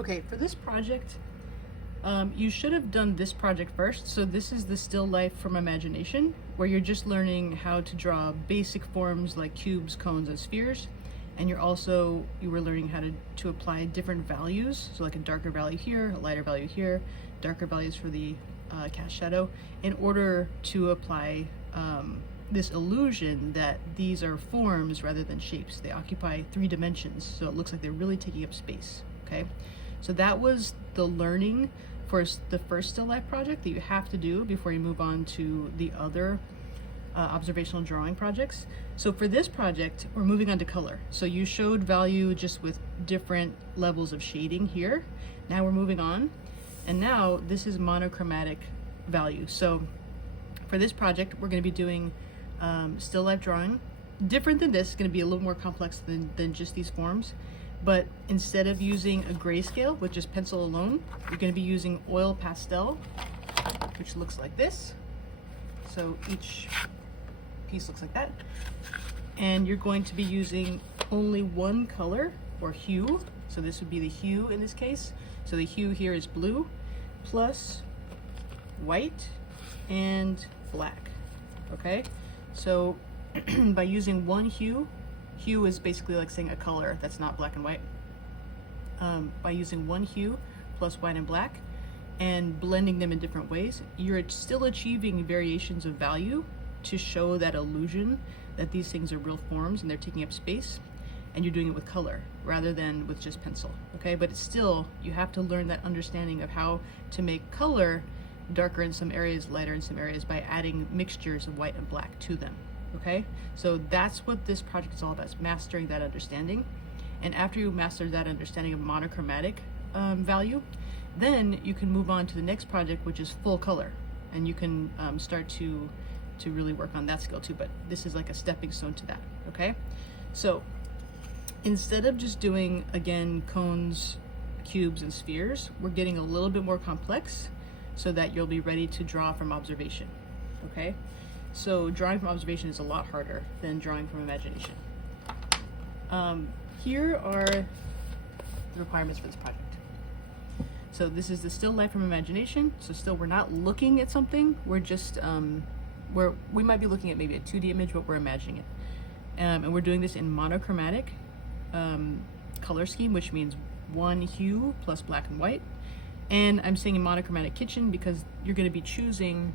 Okay, for this project, you should have done this project first. So this is the still life from imagination, where you're just learning how to draw basic forms like cubes, cones, and spheres. And you were learning how to apply different values. So like a darker value here, a lighter value here, darker values for the cast shadow, in order to apply this illusion that these are forms rather than shapes. They occupy 3 dimensions, so it looks like they're really taking up space, okay? So that was the learning for the first still life project that you have to do before you move on to the other observational drawing projects. So for this project, we're moving on to color. So you showed value just with different levels of shading here. Now we're moving on, and now this is monochromatic value. So for this project, we're going to be doing still life drawing. Different than this, it's going to be a little more complex than just these forms. But instead of using a grayscale with just pencil alone, you're going to be using oil pastel, which looks like this. So each piece looks like that. And you're going to be using only one color or hue. So this would be the hue in this case. So the hue here is blue plus white and black. Okay? So by using one hue is basically like saying a color that's not black and white. By using one hue plus white and black and blending them in different ways, you're still achieving variations of value to show that illusion that these things are real forms and they're taking up space, and you're doing it with color rather than with just pencil, okay? But it's still, you have to learn that understanding of how to make color darker in some areas, lighter in some areas, by adding mixtures of white and black to them. Okay, so that's what this project is all about, is mastering that understanding. And after you master that understanding of monochromatic value, then you can move on to the next project, which is full color, and you can start to really work on that skill too. But this is like a stepping stone to that. Okay, so instead of just doing again cones, cubes, and spheres, we're getting a little bit more complex so that you'll be ready to draw from observation. Okay. So drawing from observation is a lot harder than drawing from imagination. Here are the requirements for this project. So this is the still life from imagination. So still, we're not looking at something. We're just, we might be looking at maybe a 2D image, but we're imagining it. And we're doing this in monochromatic color scheme, which means one hue plus black and white. And I'm saying in monochromatic kitchen because you're going to be choosing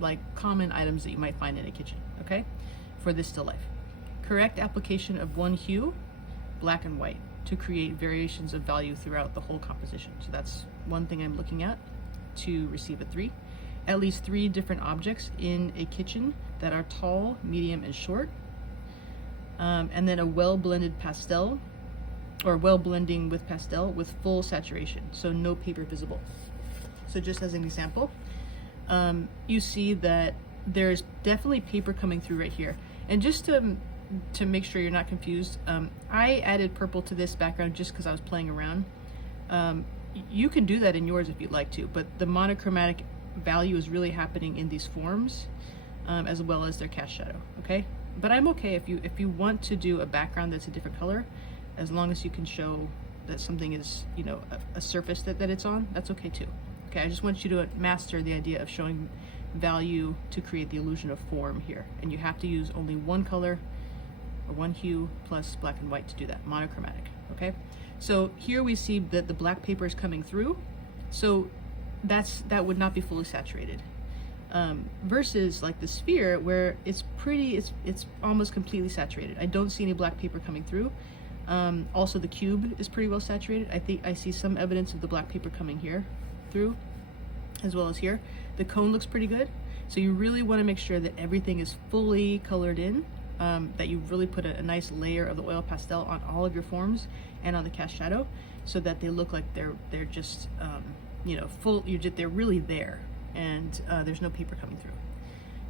like common items that you might find in a kitchen, okay, for this still life. Correct application of one hue, black and white, to create variations of value throughout the whole composition. So that's one thing I'm looking at to receive a 3. At least 3 different objects in a kitchen that are tall, medium, and short. And then a well-blended pastel, or well blending with pastel with full saturation, so no paper visible. So just as an example, you see that there's definitely paper coming through right here. And just to make sure you're not confused, I added purple to this background just because I was playing around. You can do that in yours if you'd like to, but the monochromatic value is really happening in these forms as well as their cast shadow, okay? But I'm okay if you want to do a background that's a different color, as long as you can show that something is, you know, a surface that it's on, that's okay too. Okay, I just want you to master the idea of showing value to create the illusion of form here. And you have to use only one color or one hue plus black and white to do that, monochromatic, okay? So here we see that the black paper is coming through. So that would not be fully saturated. Versus like the sphere where it's almost completely saturated. I don't see any black paper coming through. Also the cube is pretty well saturated. I think I see some evidence of the black paper coming here through, as well as here. The cone looks pretty good. So you really want to make sure that everything is fully colored in, that you really put a nice layer of the oil pastel on all of your forms and on the cast shadow, so that they look like they're just you know, they're really there, and there's no paper coming through.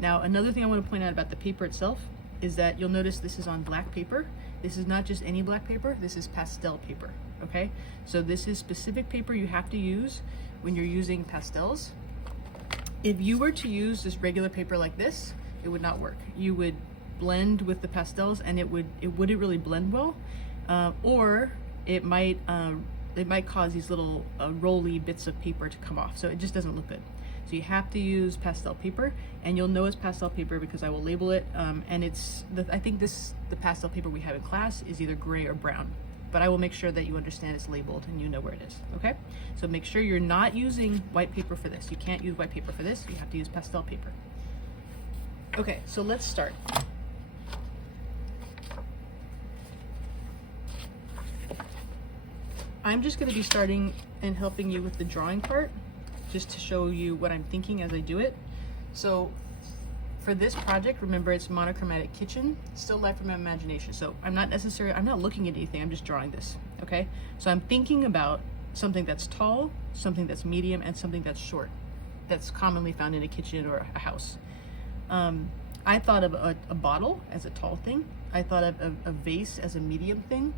Now another thing I want to point out about the paper itself is that you'll notice this is on black paper. This is not just any black paper, this is pastel paper, okay? So this is specific paper you have to use when you're using pastels. If you were to use just regular paper like this, it would not work. You would blend with the pastels and it wouldn't really blend well, or it might it might cause these little rolly bits of paper to come off, so it just doesn't look good. So you have to use pastel paper, and you'll know it's pastel paper because I will label it. And I think the pastel paper we have in class is either gray or brown, but I will make sure that you understand it's labeled and you know where it is, okay? So make sure you're not using white paper for this. You can't use white paper for this. You have to use pastel paper. Okay, so let's start. I'm just gonna be starting and helping you with the drawing part, just to show you what I'm thinking as I do it. So for this project, remember it's monochromatic kitchen, still life from imagination. So I'm not looking at anything, I'm just drawing this, okay? So I'm thinking about something that's tall, something that's medium, and something that's short, that's commonly found in a kitchen or a house. I thought of a bottle as a tall thing, I thought of a vase as a medium thing,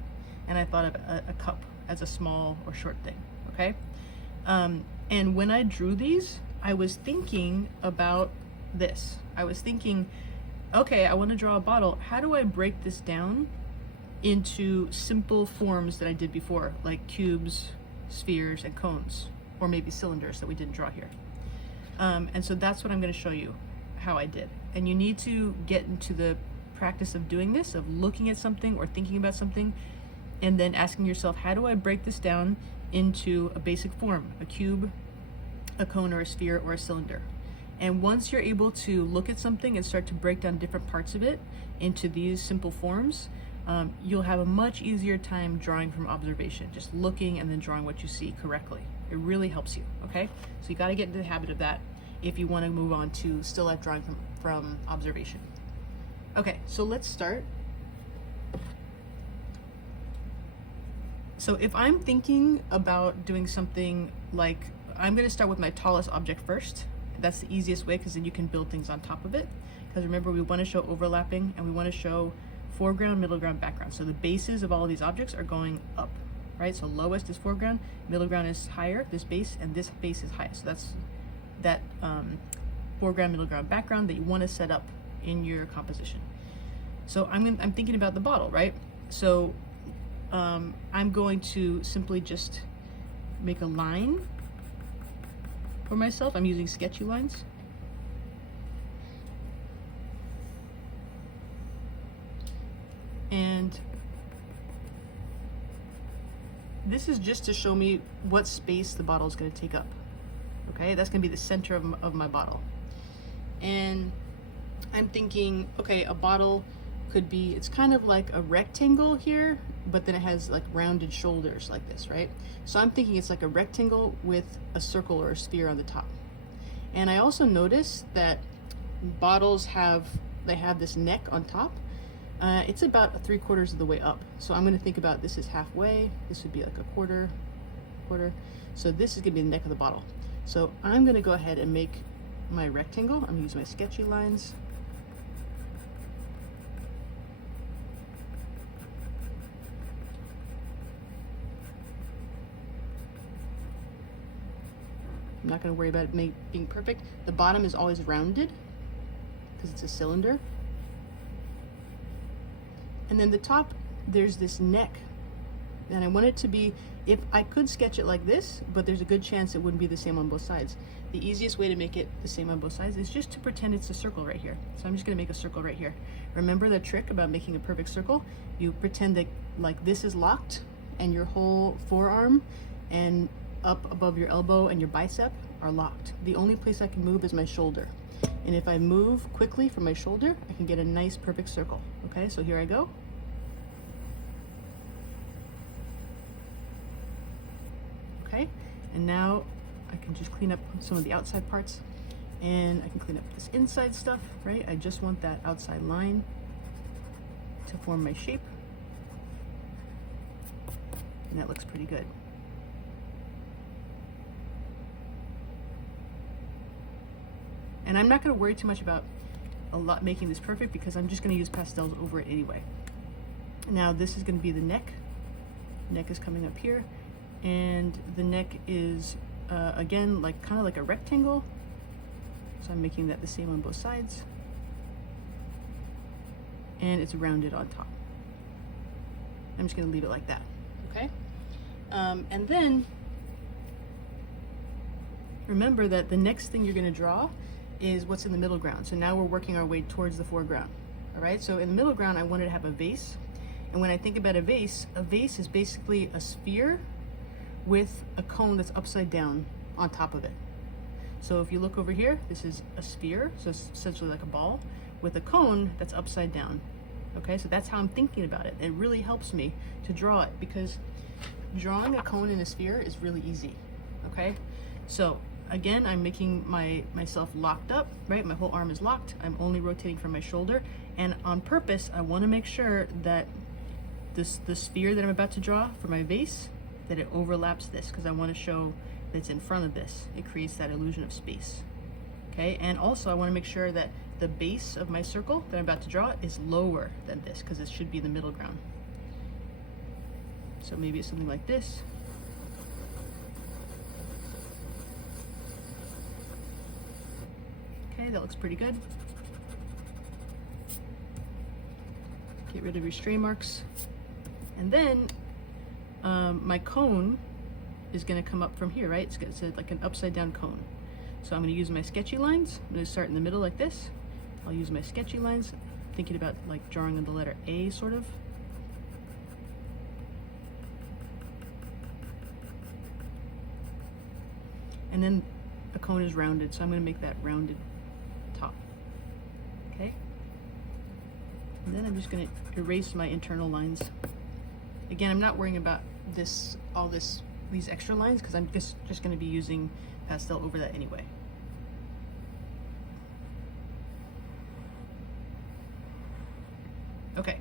and I thought of a cup as a small or short thing, okay? And when I drew these, I was thinking about this. I was thinking, okay, I want to draw a bottle. How do I break this down into simple forms that I did before, like cubes, spheres, and cones, or maybe cylinders that we didn't draw here? And so that's what I'm going to show you how I did. And you need to get into the practice of doing this, of looking at something or thinking about something, and then asking yourself, how do I break this down into a basic form, a cube, a cone, or a sphere, or a cylinder? And once you're able to look at something and start to break down different parts of it into these simple forms, you'll have a much easier time drawing from observation, just looking and then drawing what you see correctly. It really helps you, okay? So you gotta get into the habit of that if you wanna move on to still life drawing from observation. Okay, so let's start. So if I'm thinking about doing something like, I'm gonna start with my tallest object first. That's the easiest way, because then you can build things on top of it. Because remember, we wanna show overlapping, and we wanna show foreground, middle ground, background. So the bases of all of these objects are going up, right? So lowest is foreground, middle ground is higher, this base, and this base is highest. So that's that foreground, middle ground, background that you wanna set up in your composition. So I'm thinking about the bottle, right? So I'm going to simply just make a line for myself. I'm using sketchy lines. And this is just to show me what space the bottle is going to take up. Okay, that's going to be the center of my bottle. And I'm thinking, okay, a bottle could be, it's kind of like a rectangle here, but then it has like rounded shoulders like this, right? So I'm thinking it's like a rectangle with a circle or a sphere on the top. And I also noticed that bottles have this neck on top. It's about 3/4 of the way up. So I'm going to think about this is halfway. This would be like a quarter. So this is going to be the neck of the bottle. So I'm going to go ahead and make my rectangle. I'm going to use my sketchy lines. I'm not going to worry about it being perfect. The bottom is always rounded because it's a cylinder. And then the top, there's this neck. And I want it to be, if I could sketch it like this, but there's a good chance it wouldn't be the same on both sides. The easiest way to make it the same on both sides is just to pretend it's a circle right here. So I'm just going to make a circle right here. Remember the trick about making a perfect circle? You pretend that like this is locked and your whole forearm and up above your elbow and your bicep are locked. The only place I can move is my shoulder. And if I move quickly from my shoulder, I can get a nice perfect circle. Okay, so here I go. Okay, and now I can just clean up some of the outside parts, and I can clean up this inside stuff, right? I just want that outside line to form my shape. And that looks pretty good. And I'm not going to worry too much about making this perfect, because I'm just going to use pastels over it anyway. Now this is going to be the neck. Neck is coming up here, and the neck is again like kind of like a rectangle. So I'm making that the same on both sides, and it's rounded on top. I'm just going to leave it like that. Okay. And then remember that the next thing you're going to draw is what's in the middle ground. So now we're working our way towards the foreground. All right, so in the middle ground, I wanted to have a vase. And when I think about a vase is basically a sphere with a cone that's upside down on top of it. So if you look over here, this is a sphere, so it's essentially like a ball, with a cone that's upside down. Okay, so that's how I'm thinking about it. It really helps me to draw it, because drawing a cone in a sphere is really easy. Okay, so again, I'm making myself locked up, right? My whole arm is locked. I'm only rotating from my shoulder, and on purpose, I want to make sure that the sphere that I'm about to draw for my vase, that it overlaps this, because I want to show that it's in front of this. It creates that illusion of space. Okay, and also I want to make sure that the base of my circle that I'm about to draw is lower than this, because it should be the middle ground. So maybe it's something like this. Okay, that looks pretty good. Get rid of your stray marks. And then my cone is going to come up from here, right? It's like an upside down cone. So I'm going to use my sketchy lines. I'm going to start in the middle like this. I'll use my sketchy lines, thinking about like drawing on the letter A, sort of. And then a cone is rounded, so I'm going to make that rounded top. Okay? And then I'm just going to erase my internal lines. Again, I'm not worrying about these extra lines, because I'm just going to be using pastel over that anyway. Okay,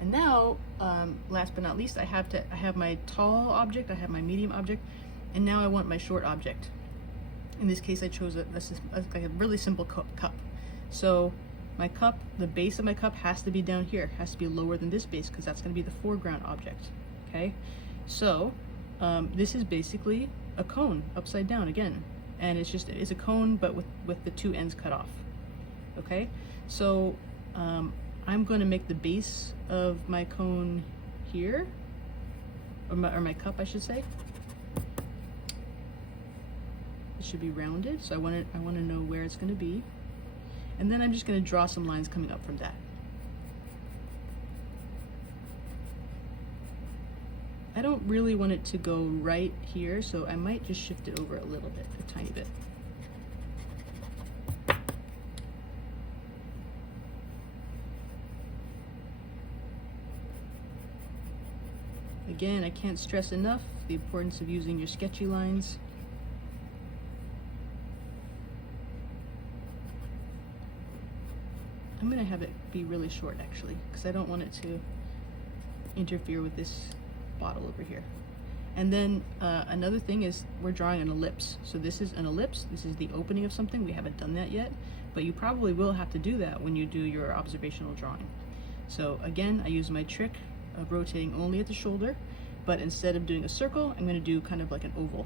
and now last but not least, I have my tall object, I have my medium object, and now I want my short object. In this case, I chose like a really simple cup. So my cup, the base of my cup has to be down here, has to be lower than this base, because that's going to be the foreground object. Okay, so this is basically a cone upside down again, and it's a cone but with the two ends cut off. Okay, so I'm going to make the base of my cone here, or my cup, I should say. It should be rounded, so I want to know where it's going to be, and then I'm just going to draw some lines coming up from that. I don't really want it to go right here, so I might just shift it over a little bit, a tiny bit. Again, I can't stress enough the importance of using your sketchy lines. I'm going to have it be really short, actually, because I don't want it to interfere with this bottle over here. And then another thing is we're drawing an ellipse. So this is an ellipse. This is the opening of something. We haven't done that yet, but you probably will have to do that when you do your observational drawing. So again, I use my trick of rotating only at the shoulder, but instead of doing a circle, I'm going to do kind of like an oval.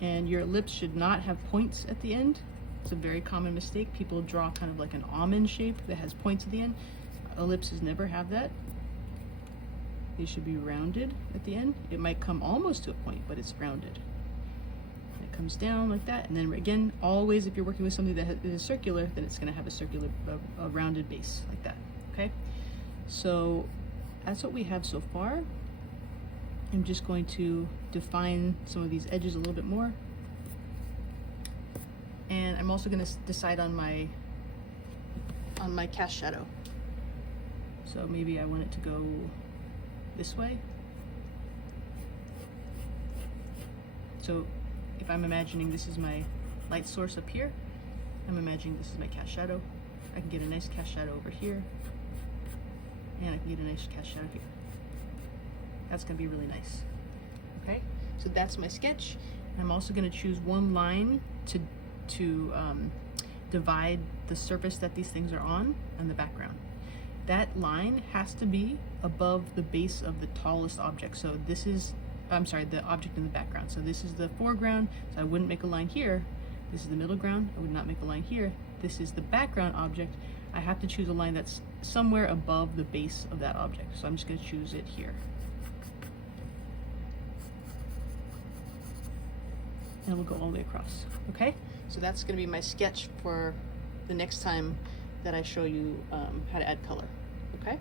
And your ellipse should not have points at the end. It's a very common mistake. People draw kind of like an almond shape that has points at the end. Ellipses never have that. They should be rounded at the end. It might come almost to a point, but it's rounded. It comes down like that, and then again, always if you're working with something that is circular, then it's going to have a circular, a rounded base like that. Okay, so that's what we have so far. I'm just going to define some of these edges a little bit more, and I'm also going to decide on my cast shadow. So maybe I want it to go this way. So if I'm imagining this is my light source up here, I'm imagining this is my cast shadow. I can get a nice cast shadow over here, and I can get a nice cast shadow here. That's going to be really nice. Okay, so that's my sketch. And I'm also going to choose one line to divide the surface that these things are on and the background. That line has to be above the base of the tallest object. So this is, I'm sorry, the object in the background. So this is the foreground, so I wouldn't make a line here. This is the middle ground, I would not make a line here. This is the background object, I have to choose a line that's somewhere above the base of that object. So I'm just going to choose it here. And we'll go all the way across. Okay? So that's going to be my sketch for the next time that I show you how to add color. Okay?